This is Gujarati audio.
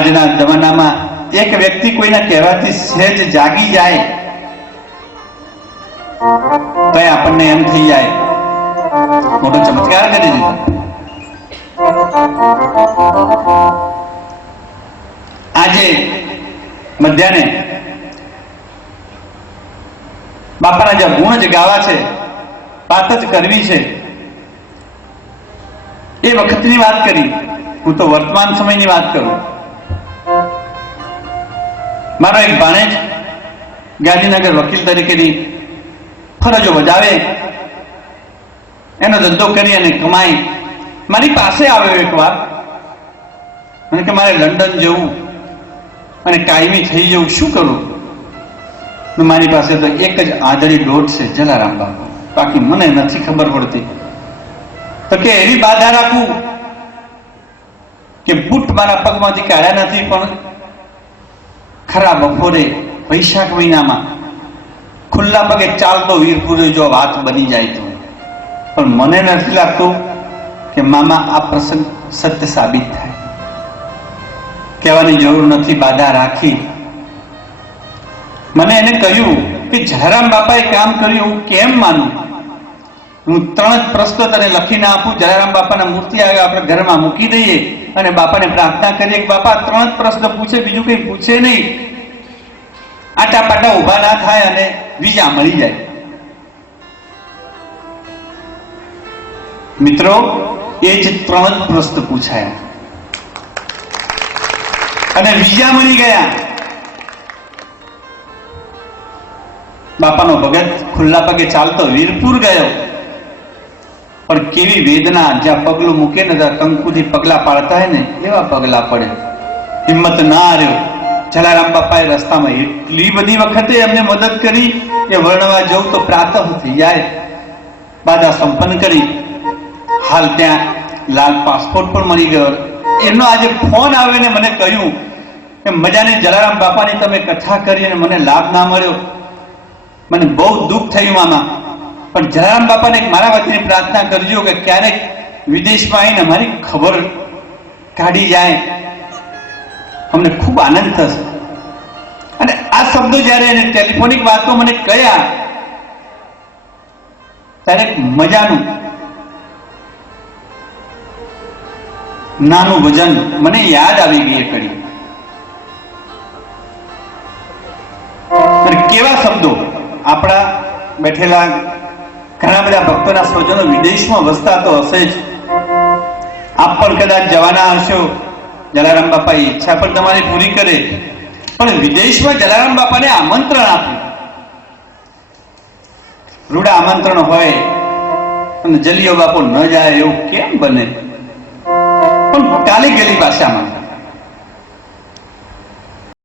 આજના જમાનામાં એક વ્યક્તિ કોઈના કહેવાથી સહેજ જાગી જાય તો આપણને એમ થઈ જાય મોટો ચમત્કાર કરી દીધો. આજે મધ્યાહને બાપાના જે ગુણ જ ગાવા છે, વાત જ કરવી છે, એ વખતની વાત કરી. હું તો વર્તમાન સમયની વાત કરું. મારો એક ભાણેજ ગાંધીનગર વકીલ તરીકેની ફરજો બજાવે, એનો ધંધો કરી અને કમાઈ મારી પાસે આવ્યો એક વાર અને કે મારે લંડન જવું અને કાયમી થઈ જવું, શું કરું? મારી પાસે તો એક જ આંધળી દોટ છે, જલારામ બાપા, બાકી મને નથી ખબર પડતી. તો કે એવી બાધા રાખું કે બૂટ મારા પગમાંથી કાઢ્યા નથી, પણ ખરા બપોરે વૈશાખ મહિનામાં ખુલ્લા પગે ચાલતો વીરપુરે જો વાત બની જાય તો. પણ મને નથી લાગતું કે મામા આ પ્રસંગ સત્ય સાબિત થાય. કહેવાની જરૂર નથી, બાધા રાખી. મને એને કહ્યું કે જલારામ બાપાએ કામ કર્યું હું કેમ માનું? હું 3 જ પ્રશ્નો તને લખીને આપું, જલારામ બાપાના મૂર્તિ આગળ આપણે ઘરમાં મૂકી દઈએ અને બાપાને પ્રાર્થના કરીએ કે બાપા 3 જ પ્રશ્ન પૂછે, બીજું કઈ પૂછે નહીં, આટા પાટા ઉભા ના થાય અને બીજા મળી જાય. મિત્રો, એ જ 3 જ પ્રશ્ન પૂછાયા અને બીજા મળી ગયા. બાપાનો ભગત ખુલ્લા પગે ચાલતો વીરપુર ગયો, પણ કેવી વેદના! જ્યાં પગલું મૂકે ને ત્યાં કંકુથી પગલા પાડતા હોય ને એવા પગલા પડે. હિંમત ના હાર્યો. જલારામ બાપાએ રસ્તામાં એટલી બધી વખતે એમને મદદ કરી કે વર્ણવા જવું તો પ્રાતઃ થઈ જાય. બાધા સંપન્ન કરી. હાલ ત્યાં લાલ પાસપોર્ટ પણ મળી ગયો. એમનો આજે ફોન આવ્યો ને મને કહ્યું કે મજાની જલારામ બાપાની તમે કથા કરી અને મને લાભ ના મળ્યો, મને બહુ દુઃખ થયું મામા. પણ જલારામ બાપાને મારા વતીની પ્રાર્થના કરજો કે ક્યારેક વિદેશમાં આવીને મારી ખબર કાઢી જાય, અમને ખૂબ આનંદ થશે. અને આ શબ્દો જયારે એને ટેલિફોનિક વાતો મને કહ્યા ત્યારે મજાનું નાનું ભજન મને યાદ આવી ગઈ કરી. કેવા શબ્દો! આપણા બેઠેલા ઘણા બધા ભક્તોના સ્વજનો વિદેશમાં વસતા તો હશે જ. આપ પણ કદાચ જવાના હશો. જલારામ બાપા ઈચ્છા પણ તમારી પૂરી કરે, પણ વિદેશમાં જલારામ બાપાને આમંત્રણ આપ્યું. રૂડા આમંત્રણ હોય અને જલિયો બાપો ન જાય એવું કેમ બને? પણ કાલી ગયેલી ભાષામાં